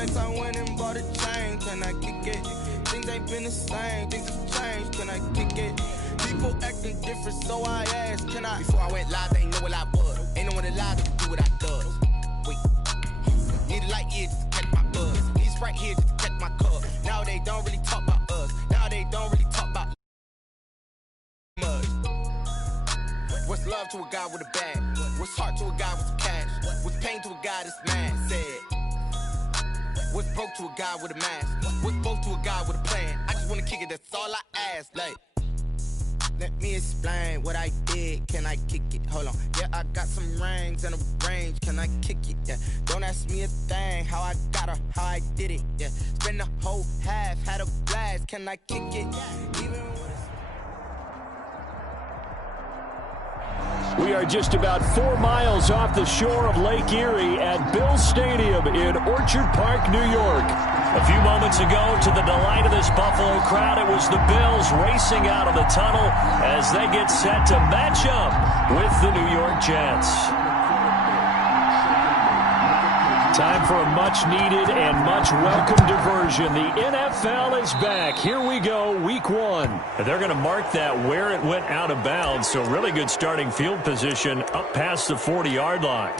flex, I went and bought a chain. Can I kick it? Things ain't been the same. Things have changed. Can I kick it? People acting different, so I asked, can I? Before I went live, they ain't know what I was. Ain't no one alive that can do what I does. Wait. Need a light year just to catch my buzz. Need a Sprite here just to catch my cup. Now they don't really talk about us. Now they don't really talk about much. What's love to a guy with a bag? What's heart to a guy with some cash? What's pain to a guy that's mad? Said. What's broke to a guy with a mask? What's both to a guy with a plan? I just wanna kick it, that's all I ask. Like, let me explain what I did. Can I kick it? Hold on. Yeah, I got some rings and a range. Can I kick it? Yeah. Don't ask me a thing. How I got her, how I did it. Yeah. Spend the whole half, had a blast. Can I kick it? Even when We are just about 4 miles off the shore of Lake Erie at Bills Stadium in Orchard Park, New York. A few moments ago, to the delight of this Buffalo crowd, it was the Bills racing out of the tunnel as they get set to match up with the New York Jets. Time for a much-needed and much-welcome diversion. The NFL is back. Here we go, Week 1. And they're going to mark that where it went out of bounds, so really good starting field position up past the 40-yard line.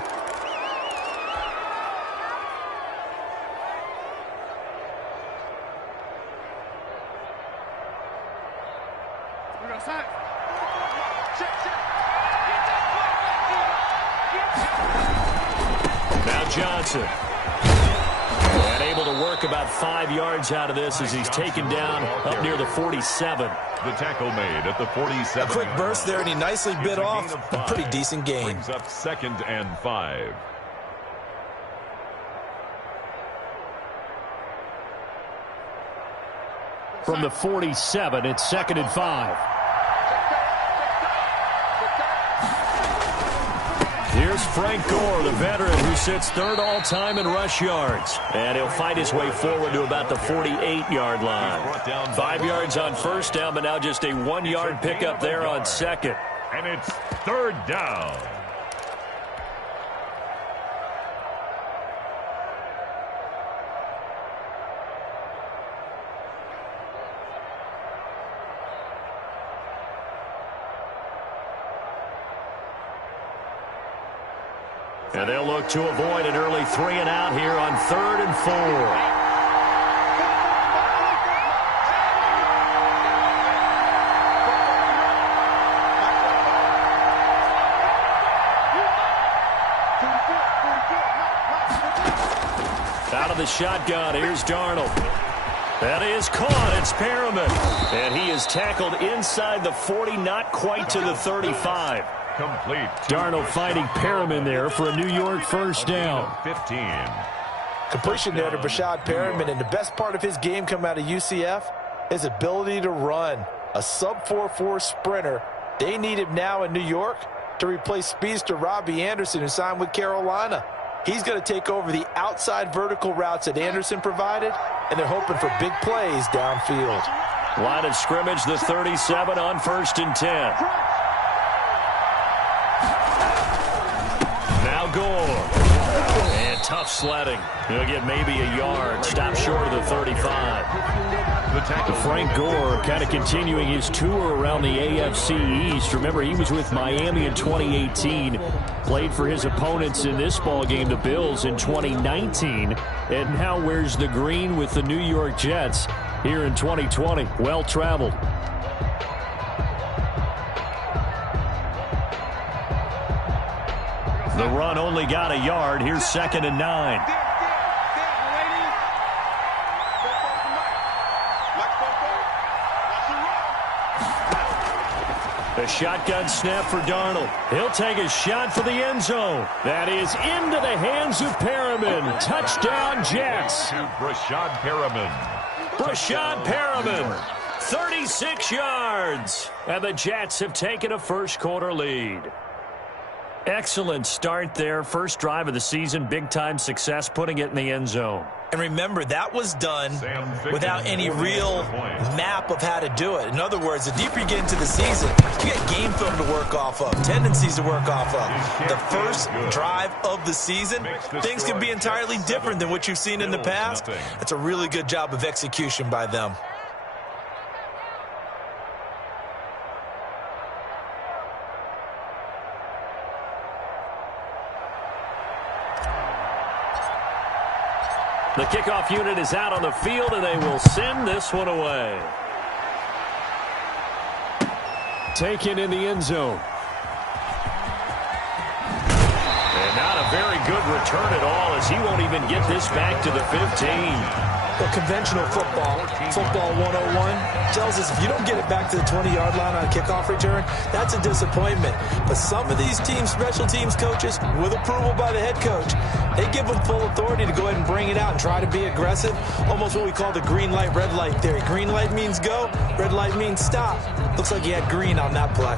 Johnson. And able to work about 5 yards out of this as he's taken down up near the 47. The tackle made at the 47. A quick burst there, and he nicely bit off a pretty decent gain. Brings up 2nd and 5. From the 47, it's 2nd and 5. Here's Frank Gore, the veteran, who sits 3rd all-time in rush yards. And he'll fight his way forward to about the 48-yard line. 5 yards on 1st down, but now just a 1-yard pickup there on 2nd. And it's 3rd down. And they'll look to avoid an early 3 and out here on 3rd and 4. Out of the shotgun, here's Darnold. That is caught. It's Perriman. And he is tackled inside the 40, not quite to the 35. Complete. Darnold fighting Perriman there for a New York 1st down. 15. Completion there to Brashad Perriman, and the best part of his game coming out of UCF, his ability to run. A sub-4.4 sprinter. They need him now in New York to replace speedster Robbie Anderson, who signed with Carolina. He's going to take over the outside vertical routes that Anderson provided, and they're hoping for big plays downfield. Line of scrimmage, the 37 on 1st and 10. Gore. And tough sledding. He'll get maybe a yard. Stop short of the 35. Frank Gore kind of continuing his tour around the AFC East. Remember, he was with Miami in 2018. Played for his opponents in this ballgame, the Bills, in 2019. And now wears the green with the New York Jets here in 2020. Well-traveled. The run only got a yard. Here's 2nd and 9. The shotgun snap for Darnold. He'll take a shot for the end zone. That is into the hands of Perriman. Touchdown, Jets. Brashad Perriman. Brashad Perriman, 36 yards. And the Jets have taken a 1st quarter lead. Excellent start there. First drive of the season, big-time success, putting it in the end zone. And remember, that was done without any real map of how to do it. In other words, the deeper you get into the season, you get game film to work off of, tendencies to work off of. The first drive of the season, things can be entirely different than what you've seen in the past. It's a really good job of execution by them. The kickoff unit is out on the field, and they will send this one away. Taken in the end zone. And not a very good return at all, as he won't even get this back to the 15. Well, conventional football 101, tells us if you don't get it back to the 20-yard line on a kickoff return, that's a disappointment. But some of these teams, special teams coaches, with approval by the head coach, they give them full authority to go ahead and bring it out and try to be aggressive, almost what we call the green light, red light theory. Green light means go, red light means stop. Looks like he had green on that play.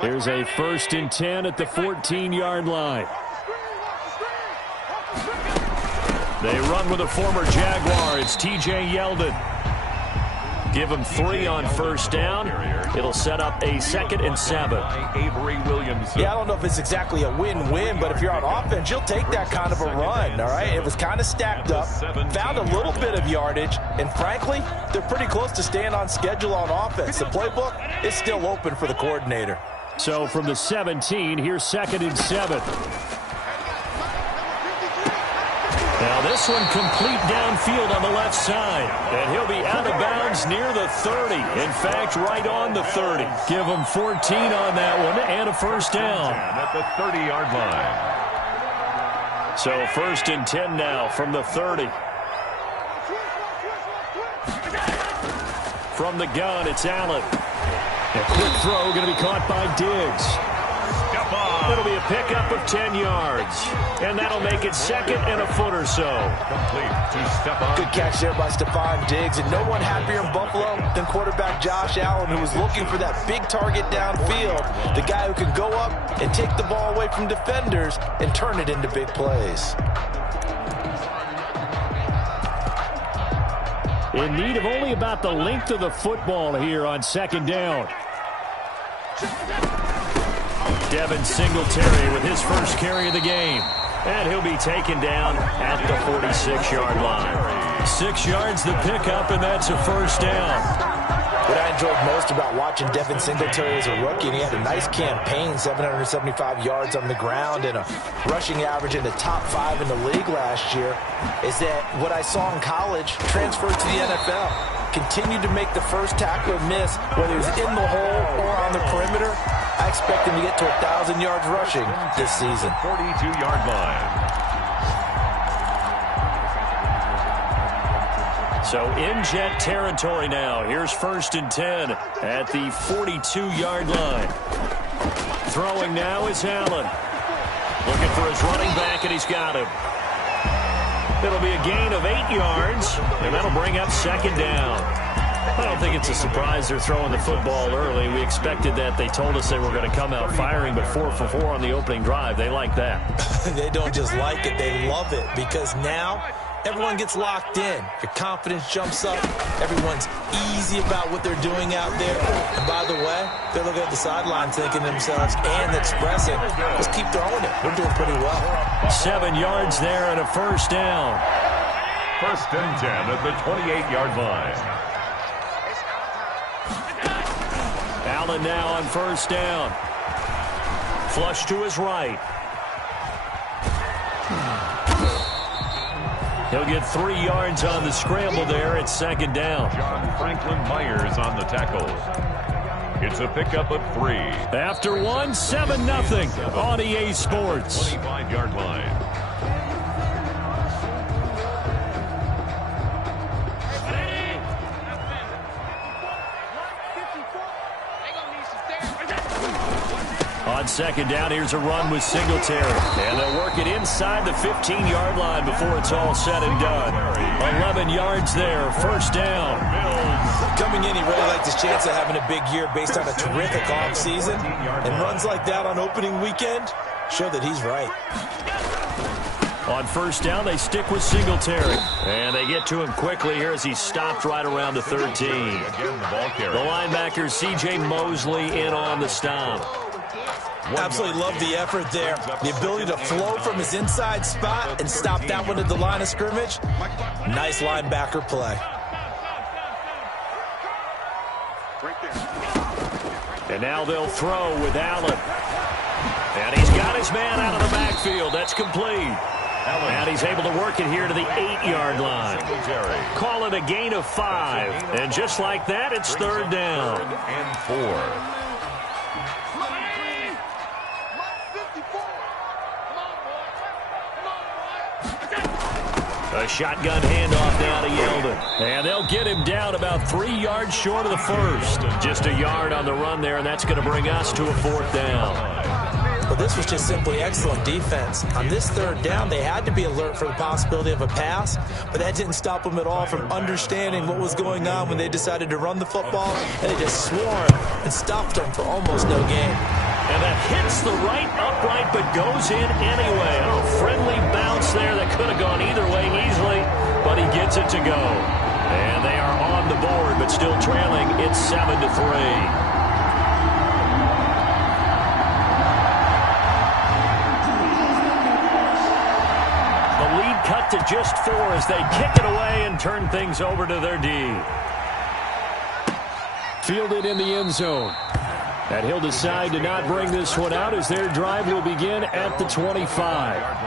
Here's a 1st and 10 at the 14-yard line. They run with a former Jaguar. It's T.J. Yeldon. Give him 3 on 1st down. It'll set up a 2nd and 7. Yeah, I don't know if it's exactly a win-win, but if you're on offense, you'll take that kind of a run, all right? It was kind of stacked up, found a little bit of yardage, and frankly, they're pretty close to staying on schedule on offense. The playbook is still open for the coordinator. So from the 17, here's 2nd and 7. Now this one complete downfield on the left side. And he'll be out of bounds near the 30. In fact, right on the 30. Give him 14 on that one and a 1st down. At the 30-yard line. So 1st and 10 now from the 30. From the gun, it's Allen. A quick throw going to be caught by Diggs. It'll be a pickup of 10 yards. And that'll make it 2nd and a foot or so. Good catch there by Stephon Diggs. And no one happier in Buffalo than quarterback Josh Allen, who was looking for that big target downfield. The guy who can go up and take the ball away from defenders and turn it into big plays. In need of only about the length of the football here on 2nd down. Devin Singletary with his first carry of the game. And he'll be taken down at the 46-yard line. 6 yards the pickup, and that's a 1st down. What I enjoyed most about watching Devin Singletary as a rookie, and he had a nice campaign, 775 yards on the ground and a rushing average in the top 5 in the league last year, is that what I saw in college transferred to the NFL. Continued to make the first tackler miss, whether he was in the hole or on the perimeter. I expect him to get to 1,000 yards rushing this season. 42-yard line. So in jet territory now. Here's 1st and 10 at the 42-yard line. Throwing now is Allen. Looking for his running back, and he's got him. It'll be a gain of 8 yards, and that'll bring up 2nd down. I don't think it's a surprise they're throwing the football early. We expected that. They told us they were going to come out firing, but 4 for 4 on the opening drive. They like that. They don't just like it, they love it, because now everyone gets locked in. Your confidence jumps up. Everyone's easy about what they're doing out there. And by the way, they're looking at the sideline thinking to themselves and expressing, let's keep throwing it. We're doing pretty well. 7 yards there and a 1st down. 1st and 10 at the 28-yard line. Allen now on 1st down. Flush to his right. He'll get 3 yards on the scramble there. It's 2nd down. John Franklin Myers on the tackle. It's a pickup of 3. After 1, 7-0 on EA Sports. 25-yard line. On second down, here's a run with Singletary. And they'll work it inside the 15-yard line before it's all said and done. 11 yards there, first down. Coming in, he really liked his chance of having a big year based on a terrific offseason. And runs like that on opening weekend show that he's right. On first down, they stick with Singletary. And they get to him quickly here as he stopped right around the 13. The linebacker, C.J. Mosley, in on the stop. Absolutely love the effort there. The ability to flow from his inside spot and stop that one at the line of scrimmage. Nice linebacker play. And now they'll throw with Allen. And he's got his man out of the backfield. That's complete. And he's able to work it here to the 8-yard line. Call it a gain of 5. And just like that, it's third down. And 4. A shotgun handoff now to Yeldon. And they'll get him down about 3 yards short of the first. Just a yard on the run there, and that's going to bring us to a fourth down. Well, this was just simply excellent defense. On this third down, they had to be alert for the possibility of a pass, but that didn't stop them at all from understanding what was going on when they decided to run the football, and they just swarmed and stopped them for almost no gain. And that hits the right upright but goes in anyway. Oh, friendly bounce there that could have gone either way easily, but he gets it to go. And they are on the board but still trailing. It's 7-3. Cut to just 4 as they kick it away and turn things over to their D. Fielded in the end zone. And he'll decide to not bring this one out as their drive will begin at the 25.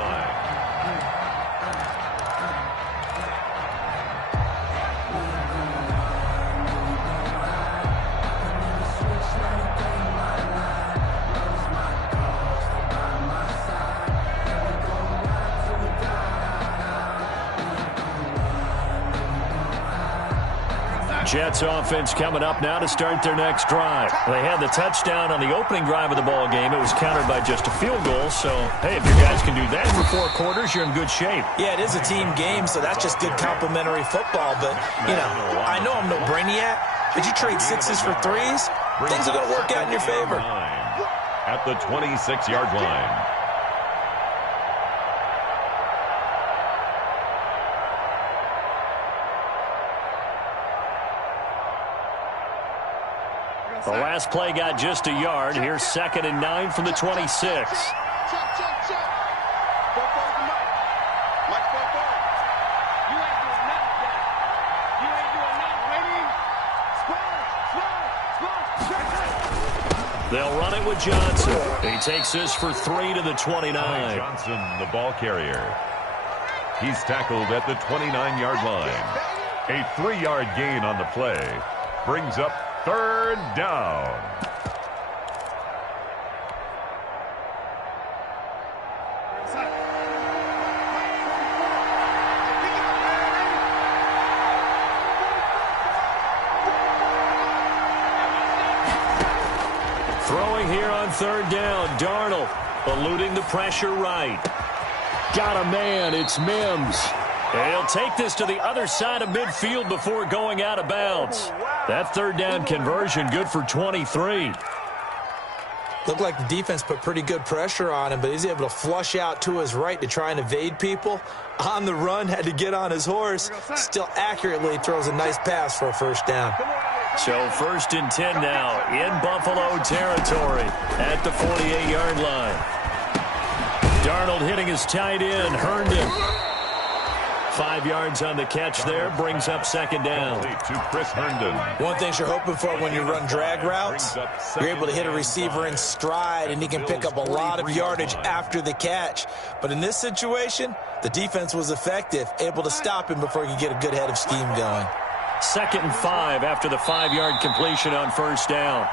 Jets offense coming up now to start their next drive. They had the touchdown on the opening drive of the ball game. It was countered by just a field goal. So, hey, if your guys can do that for 4 quarters, you're in good shape. Yeah, it is a team game, so that's just good complimentary football. But, you know, I know I'm no brainiac, but you trade 6s for 3s, things are going to work out in your favor. At the 26-yard line. The last play got just a yard. Here's 2nd and 9 from the 26. They'll run it with Johnson. He takes this for 3 to the 29. Johnson, the ball carrier. He's tackled at the 29-yard line. A 3-yard gain on the play. Brings up third down. Throwing here on third down. Darnold eluding the pressure right. Got a man. It's Mims. And he'll take this to the other side of midfield before going out of bounds. That third down conversion good for 23. Looked like the defense put pretty good pressure on him, but he's able to flush out to his right to try and evade people. On the run, had to get on his horse. Still accurately throws a nice pass for a first down. So 1st and 10 now in Buffalo territory at the 48-yard line. Darnold hitting his tight end, Herndon. 5 yards on the catch there, brings up 2nd down. To Chris Herndon. One thing you're hoping for when you run drag routes, you're able to hit a receiver in stride, and he can pick up a lot of yardage after the catch. But in this situation, the defense was effective, able to stop him before he could get a good head of steam going. 2nd and 5 after the 5-yard completion on first down.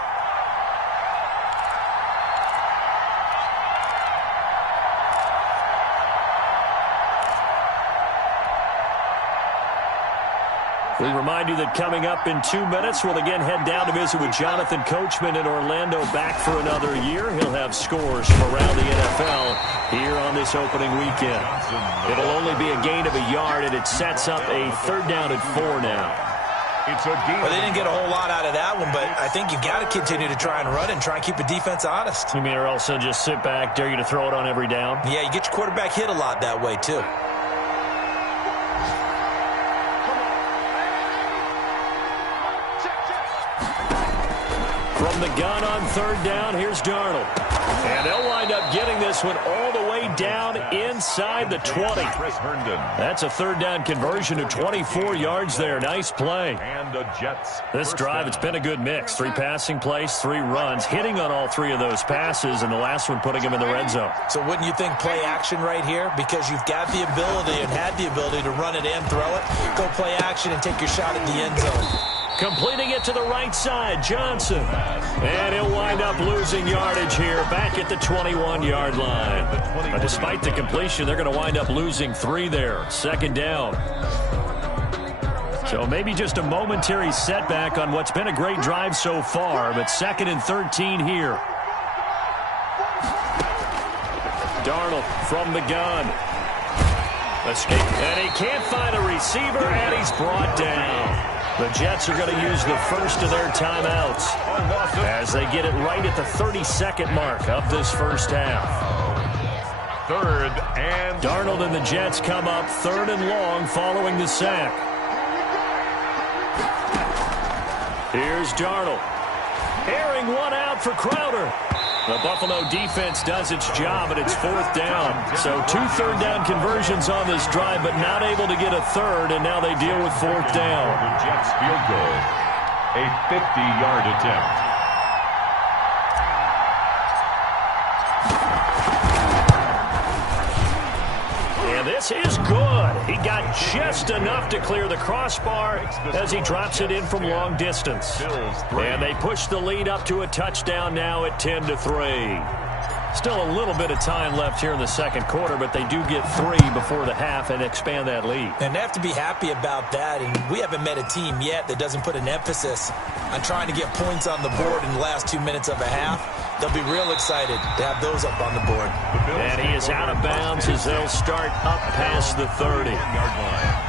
We remind you that coming up in 2 minutes, we'll again head down to visit with Jonathan Coachman in Orlando, back for another year. He'll have scores from around the NFL here on this opening weekend. It'll only be a gain of a yard, and it sets up a 3rd down and 4 now. Well, they didn't get a whole lot out of that one, but I think you've got to continue to try and run and try and keep the defense honest. You mean, or else they'll just sit back, dare you to throw it on every down? Yeah, you get your quarterback hit a lot that way, too. From the gun on 3rd down, here's Darnold. And they'll wind up getting this one all the way down inside the 20. That's a 3rd down conversion of 24 yards there. Nice play. And the Jets. This drive, it's been a good mix. 3 passing plays, 3 runs, hitting on all 3 of those passes, and the last one putting them in the red zone. So wouldn't you think play action right here? Because you've got the ability and had the ability to run it and throw it. Go play action and take your shot at the end zone. Completing it to the right side, Johnson. And he'll wind up losing yardage here back at the 21-yard line. But despite the completion, they're going to wind up losing 3 there. 2nd down. So maybe just a momentary setback on what's been a great drive so far, but 2nd and 13 here. Darnold from the gun. Escape. And he can't find a receiver, and he's brought down. The Jets are going to use the first of their timeouts as they get it right at the 32nd mark of this first half. 3rd and... Darnold and the Jets come up 3rd and long following the sack. Here's Darnold. Airing one out for Crowder. The Buffalo defense does its job, and it's 4th down. So 2 3rd down conversions on this drive, but not able to get a 3rd, and now they deal with 4th down. The Jets field goal, a 50-yard attempt. And this is good. He got just enough to clear the crossbar as he drops it in from long distance. And they push the lead up to a touchdown now at 10-3. Still a little bit of time left here in the 2nd quarter, but they do get 3 before the half and expand that lead. And they have to be happy about that, and we haven't met a team yet that doesn't put an emphasis on trying to get points on the board in the last 2 minutes of a half. They'll be real excited to have those up on the board. And he is out of bounds as they'll start up past the 30-yard line.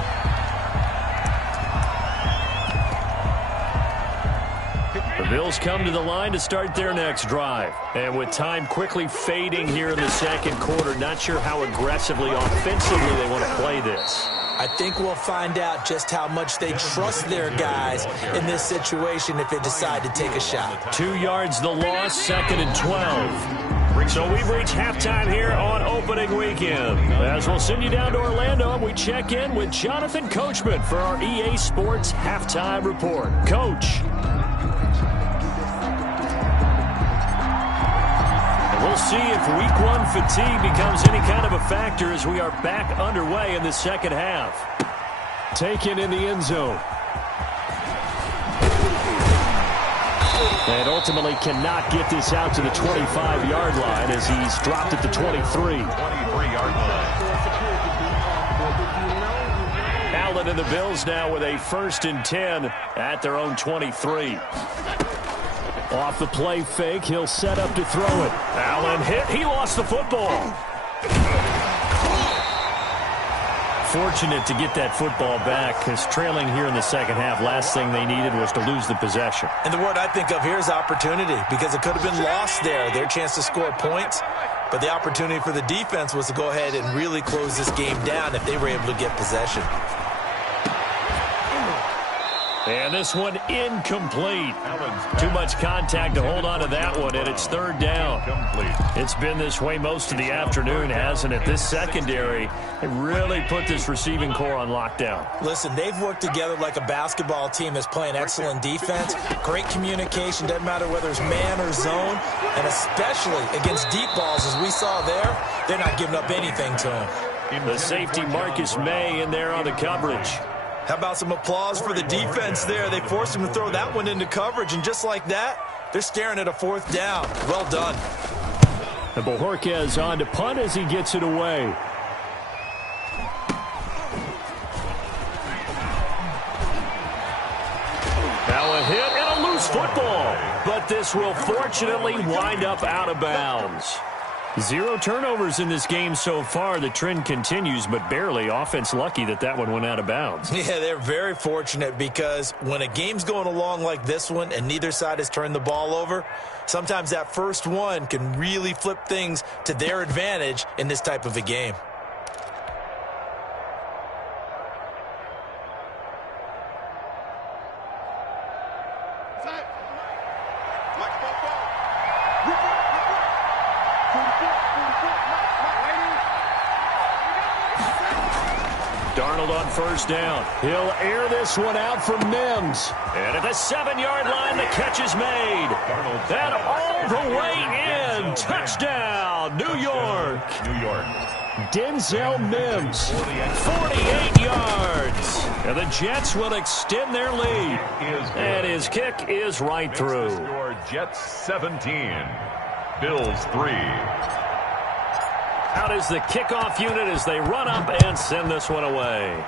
The Bills come to the line to start their next drive. And with time quickly fading here in the 2nd quarter, not sure how aggressively, offensively they want to play this. I think we'll find out just how much they trust their guys in this situation if they decide to take a shot. 2 yards the loss, 2nd and 12. So we've reached halftime here on opening weekend. As we'll send you down to Orlando, and we check in with Jonathan Coachman for our EA Sports Halftime Report. Coach. We'll see if week 1 fatigue becomes any kind of a factor as we are back underway in the 2nd half. Taken in the end zone. And ultimately cannot get this out to the 25-yard line as he's dropped at the 23. 23-yard line. Allen and the Bills now with a 1st and 10 at their own 23. Off the play fake, he'll set up to throw it. Allen hit, he lost the football. Fortunate to get that football back, because trailing here in the 2nd half, last thing they needed was to lose the possession. And the word I think of here is opportunity, because it could have been lost there, their chance to score points. But the opportunity for the defense was to go ahead and really close this game down if they were able to get possession. And this one incomplete. Too much contact to hold on to that one, and it's 3rd down. It's been this way most of the afternoon, hasn't it? This secondary, they really put this receiving core on lockdown. Listen, they've worked together like a basketball team that's playing excellent defense. Great communication, doesn't matter whether it's man or zone, and especially against deep balls, as we saw there, they're not giving up anything to him. The safety Marcus May in there on the coverage. How about some applause for the defense there? They forced him to throw that one into coverage, and just like that, they're staring at a 4th down. Well done. And Bojorquez on to punt as he gets it away. football, but this will fortunately wind up out of bounds. 0 turnovers in this game so far. The trend continues, but barely. Offense lucky that one went out of bounds. Yeah, they're very fortunate because when a game's going along like this one and neither side has turned the ball over, sometimes that first one can really flip things to their advantage in this type of a game. Darnold on first down. He'll air this one out for Mims. And at the 7-yard line, the catch is made. And all the way in. Touchdown, New York. Denzel Mims, 48 yards. And the Jets will extend their lead. And his kick is right through. Jets 17, Bills 3. Out is the kickoff unit as they run up and send this one away.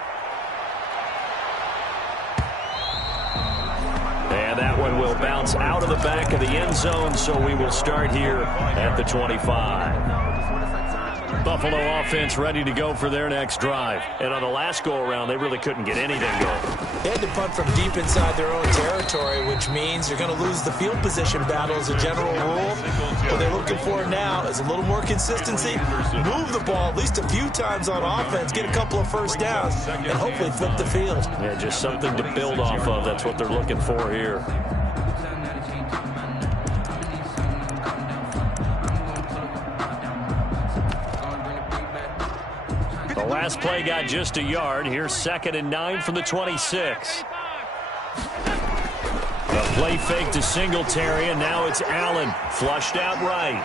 And that one will bounce out of the back of the end zone, so we will start here at the 25. Buffalo offense ready to go for their next drive. And on the last go-around, they really couldn't get anything going. They had to punt from deep inside their own territory, which means you're going to lose the field position battle as a general rule. What they're looking for now is a little more consistency, move the ball at least a few times on offense, get a couple of first downs, and hopefully flip the field. Yeah, just something to build off of. That's what they're looking for here. The last play got just a yard. Here's 2nd and 9 from the 26. The play fake to Singletary, and now it's Allen. Flushed out right.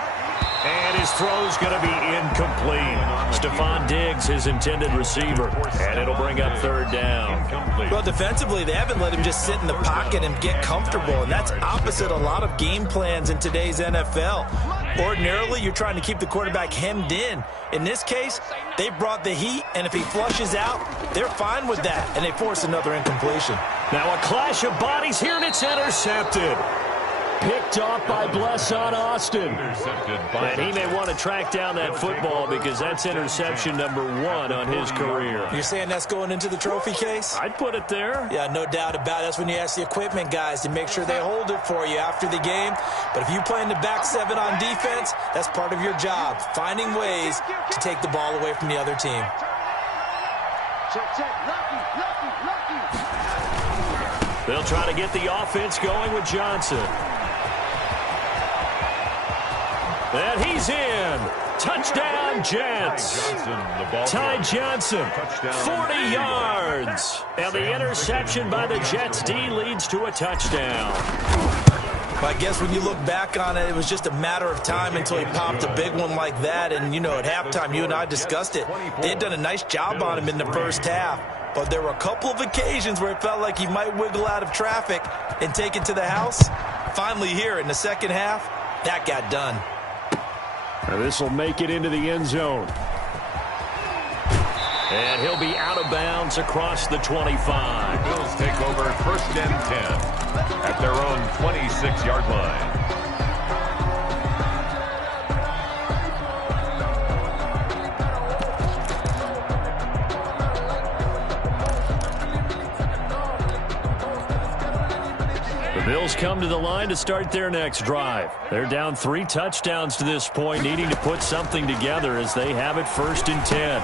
And his throw's going to be incomplete. Stephon Diggs, his intended receiver. And it'll bring up 3rd down. Well, defensively, they haven't let him just sit in the pocket and get comfortable. And that's opposite a lot of game plans in today's NFL. Ordinarily, you're trying to keep the quarterback hemmed in. In this case, they brought the heat, and if he flushes out, they're fine with that, and they force another incompletion. Now a clash of bodies here, and it's intercepted. Picked off by Blesson Austin. And he may want to track down that football because that's interception number 1 on his career. You're saying that's going into the trophy case? I'd put it there. Yeah, no doubt about it. That's when you ask the equipment guys to make sure they hold it for you after the game. But if you play in the back 7 on defense, that's part of your job, finding ways to take the ball away from the other team. They'll try to get the offense going with Johnson. And he's in. Touchdown, Jets. Ty Johnson, 40 yards. And the interception by the Jets D leads to a touchdown. I guess when you look back on it, it was just a matter of time until he popped a big one like that. And, you know, at halftime, you and I discussed it. They had done a nice job on him in the first half. But there were a couple of occasions where it felt like he might wiggle out of traffic and take it to the house. Finally here in the second half, that got done. Now this will make it into the end zone. And he'll be out of bounds across the 25. Bills take over 1st and 10 at their own 26-yard line. Bills come to the line to start their next drive. They're down 3 touchdowns to this point, needing to put something together as they have it 1st and 10.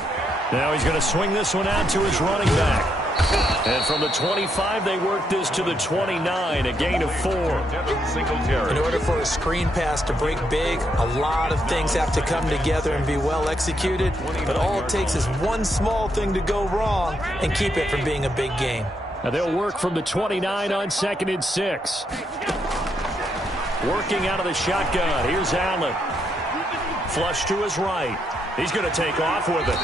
Now he's going to swing this one out to his running back. And from the 25, they work this to the 29, a gain of 4. In order for a screen pass to break big, a lot of things have to come together and be well executed. But all it takes is one small thing to go wrong and keep it from being a big game. Now they'll work from the 29 on 2nd and 6. Working out of the shotgun. Here's Allen. Flush to his right. He's going to take off with it.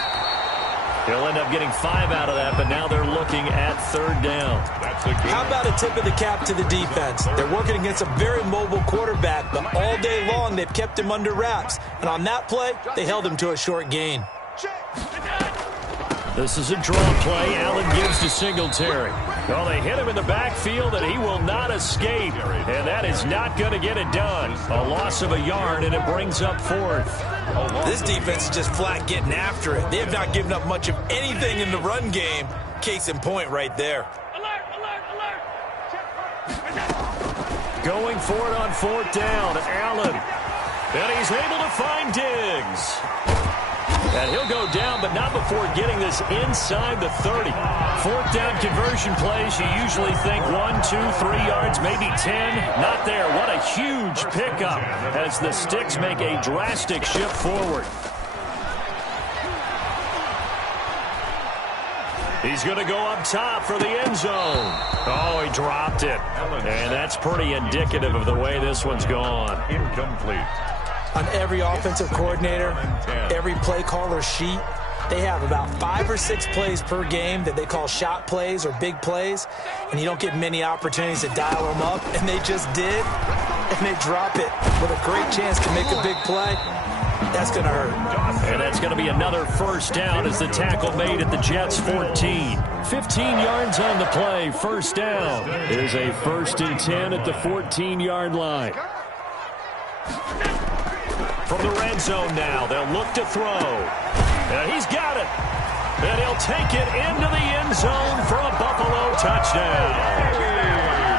He'll end up getting 5 out of that, but now they're looking at 3rd down. How about a tip of the cap to the defense? They're working against a very mobile quarterback, but all day long they've kept him under wraps. And on that play, they held him to a short gain. This is a draw play. Allen gives to Singletary. Well, they hit him in the backfield, and he will not escape. And that is not going to get it done. A loss of a yard, and it brings up fourth. This defense is just flat getting after it. They have not given up much of anything in the run game. Case in point right there. Going for it on fourth down. Allen. And he's able to find Diggs. And he'll go down, but not before getting this inside the 30. Fourth down conversion plays, you usually think 1, 2, 3 yards, maybe 10. Not there. What a huge pickup as the Sticks make a drastic shift forward. He's going to go up top for the end zone. Oh, he dropped it. And that's pretty indicative of the way this one's gone. Incomplete. On every offensive coordinator, every play caller sheet, they have about 5 or 6 plays per game that they call shot plays or big plays, and you don't get many opportunities to dial them up, and they just did, and they drop it with a great chance to make a big play. That's going to hurt. And that's going to be another first down as the tackle made at the Jets' 14. 15 yards on the play, first down. There's a 1st and 10 at the 14-yard line. From the red zone now, they'll look to throw. And he's got it. And he'll take it into the end zone for a Buffalo touchdown.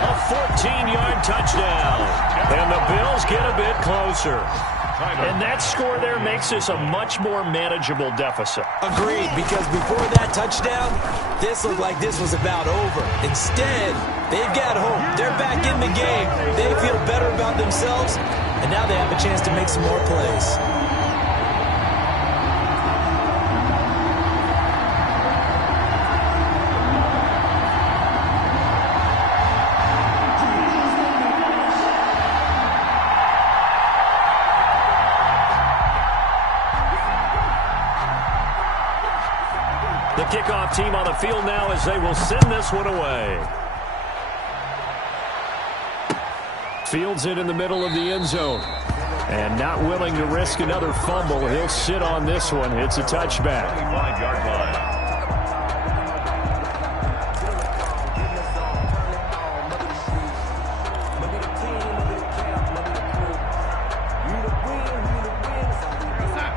A 14-yard touchdown. And the Bills get a bit closer. And that score there makes this a much more manageable deficit. Agreed, because before that touchdown, this looked like this was about over. Instead, they've got hope. They're back in the game. They feel better about themselves, and now they have a chance to make some more plays. The kickoff team on the field now as they will send this one away. Fields it in the middle of the end zone. And not willing to risk another fumble. He'll sit on this one. It's a touchback. 5-yard line.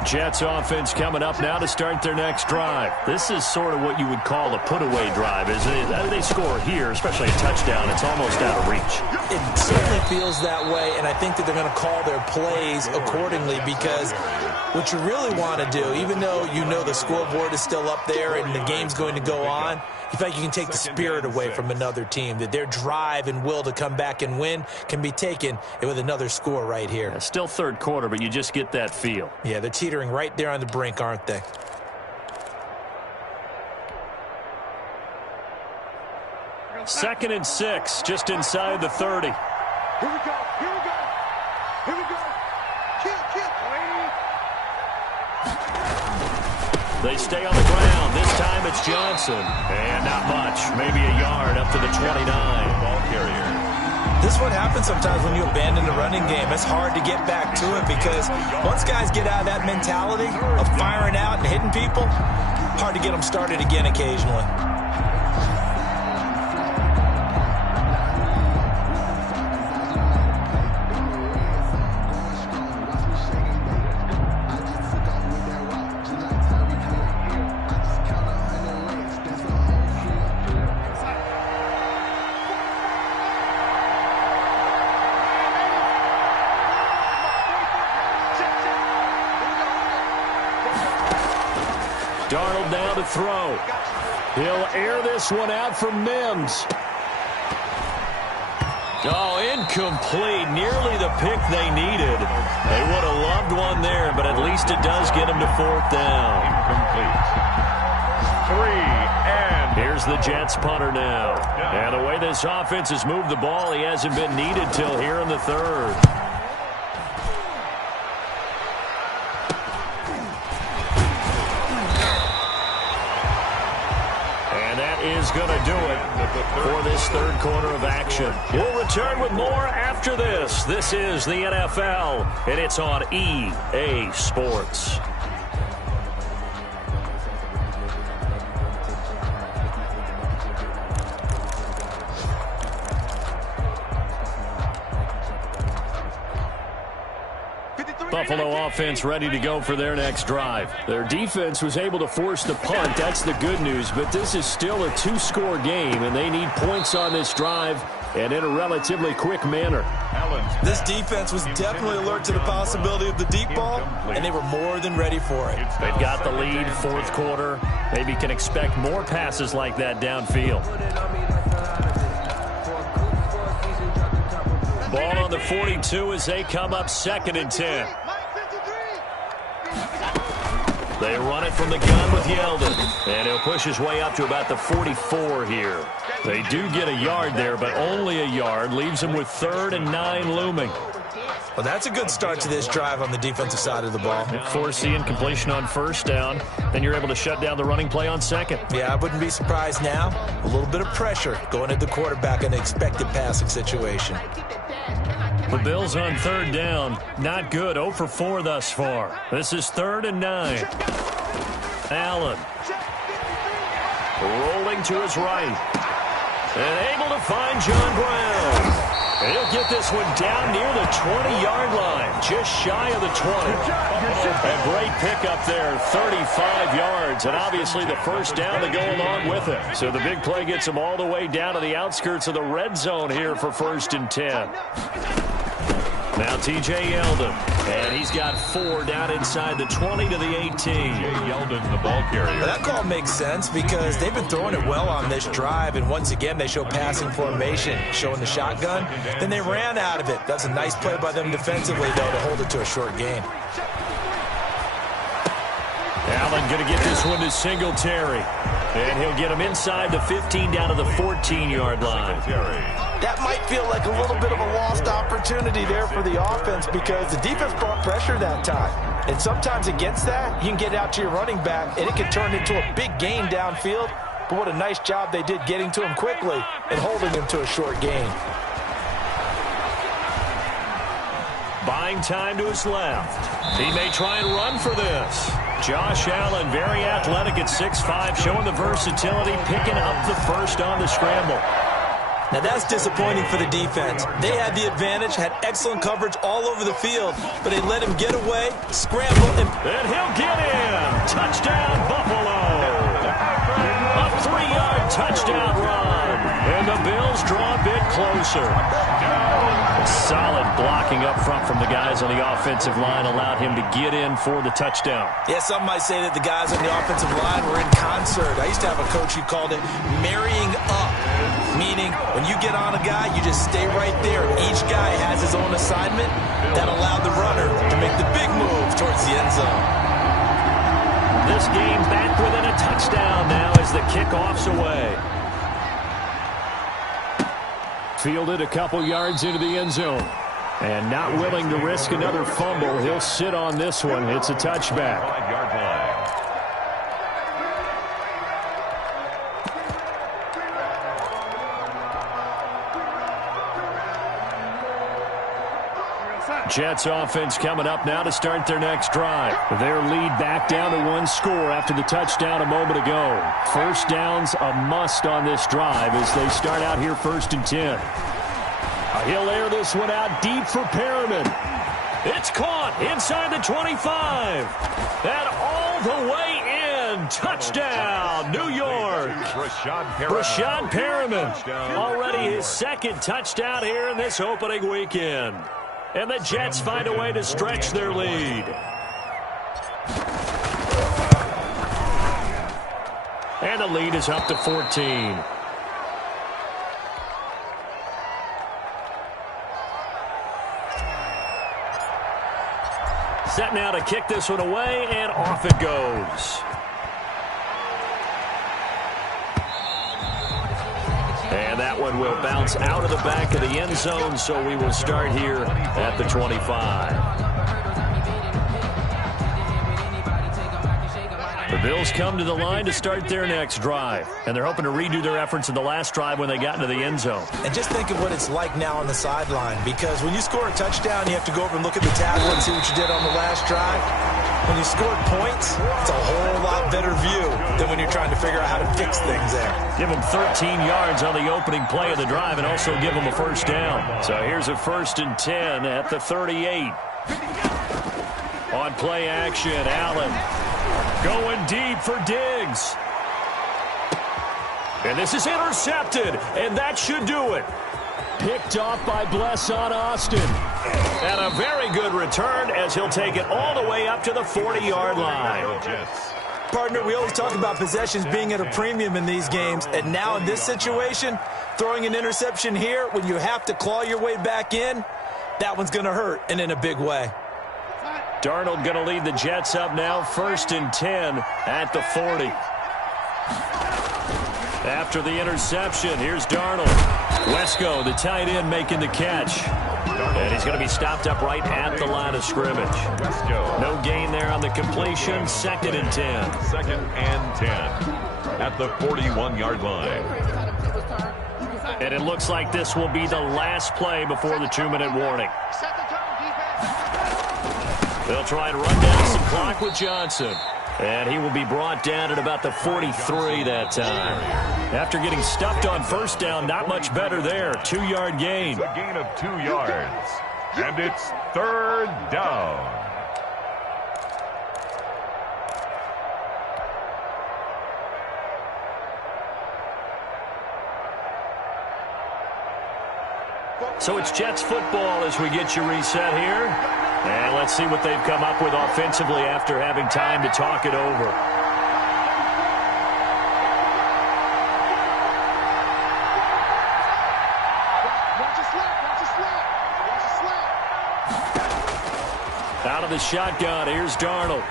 Jets offense coming up now to start their next drive. This is sort of what you would call a put-away drive. They score here, especially a touchdown, it's almost out of reach. It certainly feels that way, and I think that they're going to call their plays accordingly, because what you really want to do, even though you know the scoreboard is still up there and the game's going to go on, you feel like you can take the spirit away from another team, that their drive and will to come back and win can be taken with another score right here. Yeah, still third quarter, but you just get that feel. Yeah, they're teetering right there on the brink, aren't they? Second and 6, just inside the 30. Here we go. Here we go. Here we go. Kill. They stay on the ground. This time it's Johnson. And not much. Maybe a yard up to the 29. Ball carrier. This is what happens sometimes when you abandon the running game. It's hard to get back to it, because once guys get out of that mentality of firing out and hitting people, hard to get them started again occasionally. Darnold now to throw. He'll air this one out for Mims. Oh, incomplete. Nearly the pick they needed. They would have loved one there, but at least it does get them to fourth down. Incomplete. 3 and Here's the Jets punter now. And the way this offense has moved the ball, he hasn't been needed till here in the third. Is going to do it for this third quarter of action. We'll return with more after this. This is the NFL, and it's on EA Sports. Buffalo offense ready to go for their next drive. Their defense was able to force the punt. That's the good news, but this is still a two-score game, and they need points on this drive and in a relatively quick manner. This defense was definitely alert to the possibility of the deep ball, and they were more than ready for it. They've got the lead, fourth quarter. Maybe can expect more passes like that downfield. Ball on the 42 as they come up 2nd and 10. They run it from the gun with Yeldon, and he'll push his way up to about the 44 here. They do get a yard there, but only a yard. Leaves them with 3rd and 9 looming. Well, that's a good start to this drive on the defensive side of the ball. Force the incompletion on 1st down. Then you're able to shut down the running play on 2nd. Yeah, I wouldn't be surprised now. A little bit of pressure going at the quarterback in an expected passing situation. The Bills on 3rd down. Not good. 0 for 4 thus far. This is 3rd and 9. Allen. Rolling to his right. And able to find John Brown. And he'll get this one down near the 20-yard line. Just shy of the 20. A great pickup there. 35 yards. And obviously the 1st down to go along with it. So the big play gets him all the way down to the outskirts of the red zone here for 1st and 10. Now T.J. Yeldon, and he's got 4 down inside the 20 to the 18. Yeldon, the ball carrier. Well, that call makes sense because they've been throwing it well on this drive, and once again they show passing formation, showing the shotgun. Then they ran out of it. That's a nice play by them defensively, though, to hold it to a short gain. Allen going to get this one to Singletary, and he'll get him inside the 15 down to the 14-yard line. That might feel like a little bit of a lost opportunity there for the offense because the defense brought pressure that time. And sometimes against that, you can get out to your running back, and it can turn into a big gain downfield. But what a nice job they did getting to him quickly and holding him to a short gain. Buying time to his left. He may try and run for this. Josh Allen, very athletic at 6'5", showing the versatility, picking up the 1st on the scramble. Now that's disappointing for the defense. They had the advantage, had excellent coverage all over the field, but they let him get away, scramble, and he'll get in. Touchdown, Buffalo. A 3-yard touchdown run. And the Bills draw a bit closer. Solid blocking up front from the guys on the offensive line allowed him to get in for the touchdown. Yeah, some might say that the guys on the offensive line were in concert. I used to have a coach who called it marrying up, meaning when you get on a guy, you just stay right there. Each guy has his own assignment that allowed the runner to make the big move towards the end zone. This game back within a touchdown now as the kickoff's away. Fielded a couple yards into the end zone. And not willing to risk another fumble. He'll sit on this one. It's a touchback. 5-yard line. Jets offense coming up now to start their next drive. Their lead back down to 1 score after the touchdown a moment ago. 1st down's a must on this drive as they start out here 1st and 10. He'll air this one out deep for Perriman. It's caught inside the 25. And all the way in. Touchdown, New York. Rashad Perriman. Already his 2nd touchdown here in this opening weekend. And the Jets find a way to stretch their lead. And the lead is up to 14. Set now to kick this one away, and off it goes. And that one will bounce out of the back of the end zone, so we will start here at the 25. The Bills come to the line to start their next drive, and they're hoping to redo their efforts in the last drive when they got into the end zone. And just think of what it's like now on the sideline, because when you score a touchdown, you have to go over and look at the tablet and see what you did on the last drive. When you scored points, it's a whole lot better view than when you're trying to figure out how to fix things there. Give them 13 yards on the opening play of the drive and also give them a 1st down. So here's a 1st and 10 at the 38. On play action, Allen going deep for Diggs. And this is intercepted, and that should do it. Picked off by Blesson Austin. And a very good return as he'll take it all the way up to the 40-yard line. Partner, we always talk about possessions being at a premium in these games, and now in this situation, throwing an interception here when you have to claw your way back in, that one's going to hurt, and in a big way. Darnold going to lead the Jets up now, 1st and 10 at the 40. After the interception, here's Darnold. Wesco, the tight end, making the catch. And he's going to be stopped up right at the line of scrimmage. No gain there on the completion. 2nd and 10. 2nd and 10 at the 41-yard line. And it looks like this will be the last play before the 2-minute warning. They'll try and run down some clock with Johnson. And he will be brought down at about the 43 that time. After getting stuffed on 1st down, not much better there. 2-yard gain. It's a gain of 2 yards. And it's 3rd down. So it's Jets football as we get you reset here. And let's see what they've come up with offensively after having time to talk it over. Out of the shotgun, here's Darnold.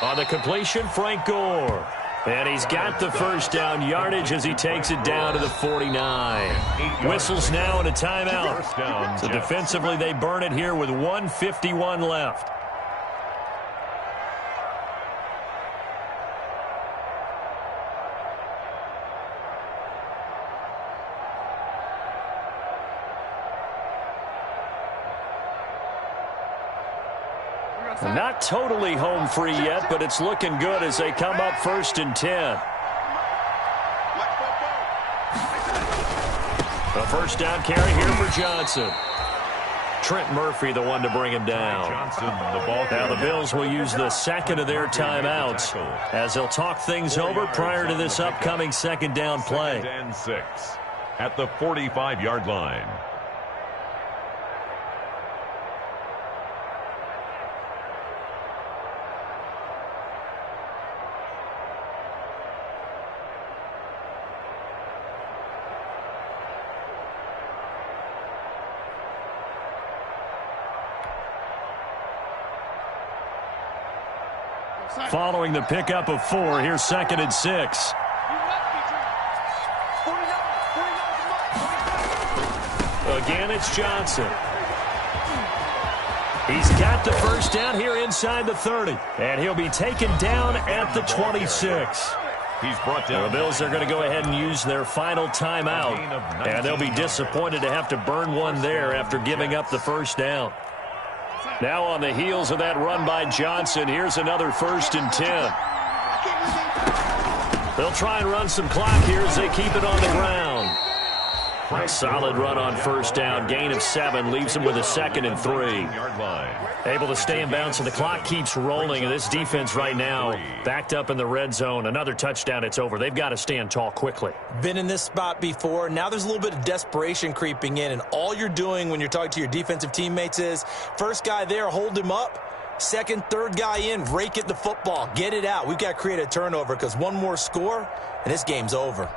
On the completion, Frank Gore. And he's got the 1st down yardage as he takes it down to the 49. Whistles now and a timeout. So defensively, they burn it here with 1:51 left. Not totally home free yet, but it's looking good as they come up 1st and 10. A 1st down carry here for Johnson. Trent Murphy, the one to bring him down. Now the Bills will use the 2nd of their timeouts as they'll talk things over prior to this upcoming 2nd down play. 2nd and 6 at the 45-yard line. Following the pickup of 4, here's 2nd and 6. Again, it's Johnson. He's got the 1st down here inside the 30. And he'll be taken down at the 26. He's brought down. The Bills are going to go ahead and use their final timeout. And they'll be disappointed to have to burn one there after giving up the 1st down. Now on the heels of that run by Johnson, here's another 1st and 10. They'll try and run some clock here as they keep it on the ground. A solid run on 1st down. Gain of 7 leaves them with a 2nd and 3. Able to stay in bounds, and the clock keeps rolling. And this defense right now backed up in the red zone. Another touchdown, it's over. They've got to stand tall quickly. Been in this spot before. Now there's a little bit of desperation creeping in. And all you're doing when you're talking to your defensive teammates is, 1st guy there, hold him up. 2nd, 3rd guy in, rake it the football. Get it out. We've got to create a turnover because one more score, and this game's over.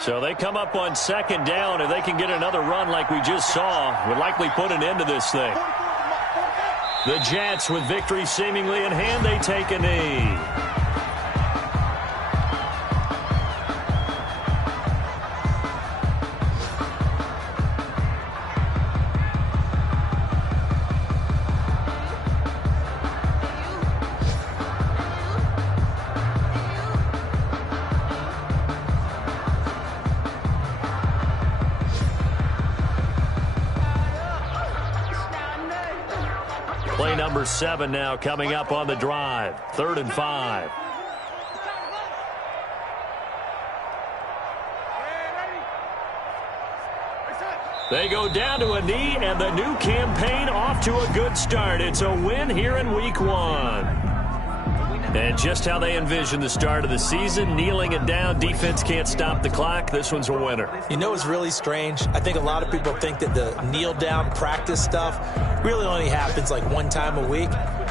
So they come up on 2nd down, and they can get another run like we just saw. Would likely put an end to this thing. The Jets, with victory seemingly in hand, they take a knee. Play number 7 now coming up on the drive. 3rd and 5. They go down to a knee, and the new campaign off to a good start. It's a win here in week 1. And just how they envision the start of the season, kneeling it down, defense can't stop the clock. This one's a winner. You know, it's really strange. I think a lot of people think that the kneel-down practice stuff really only happens like one time a week.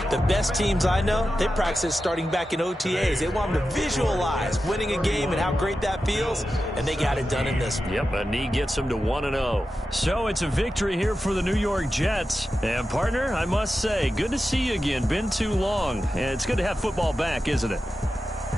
The best teams I know, they practice it starting back in OTAs. They want them to visualize winning a game and how great that feels, and they got it done in this one. Yep, a knee gets them to 1-0. So it's a victory here for the New York Jets. And, partner, I must say, good to see you again. Been too long. And it's good to have football back, isn't it?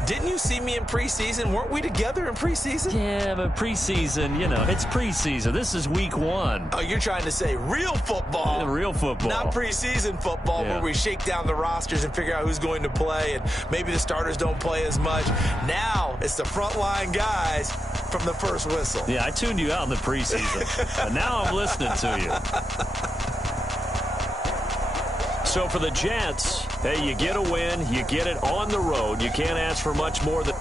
Didn't you see me in preseason? Weren't we together in preseason? Yeah, but preseason, you know, it's preseason. This is week 1. Oh, you're trying to say real football. Yeah, real football. Not preseason football where we shake down the rosters and figure out who's going to play, and maybe the starters don't play as much. Now it's the frontline guys from the first whistle. Yeah, I tuned you out in the preseason. But now I'm listening to you. So for the Jets, hey, you get a win, you get it on the road. You can't ask for much more than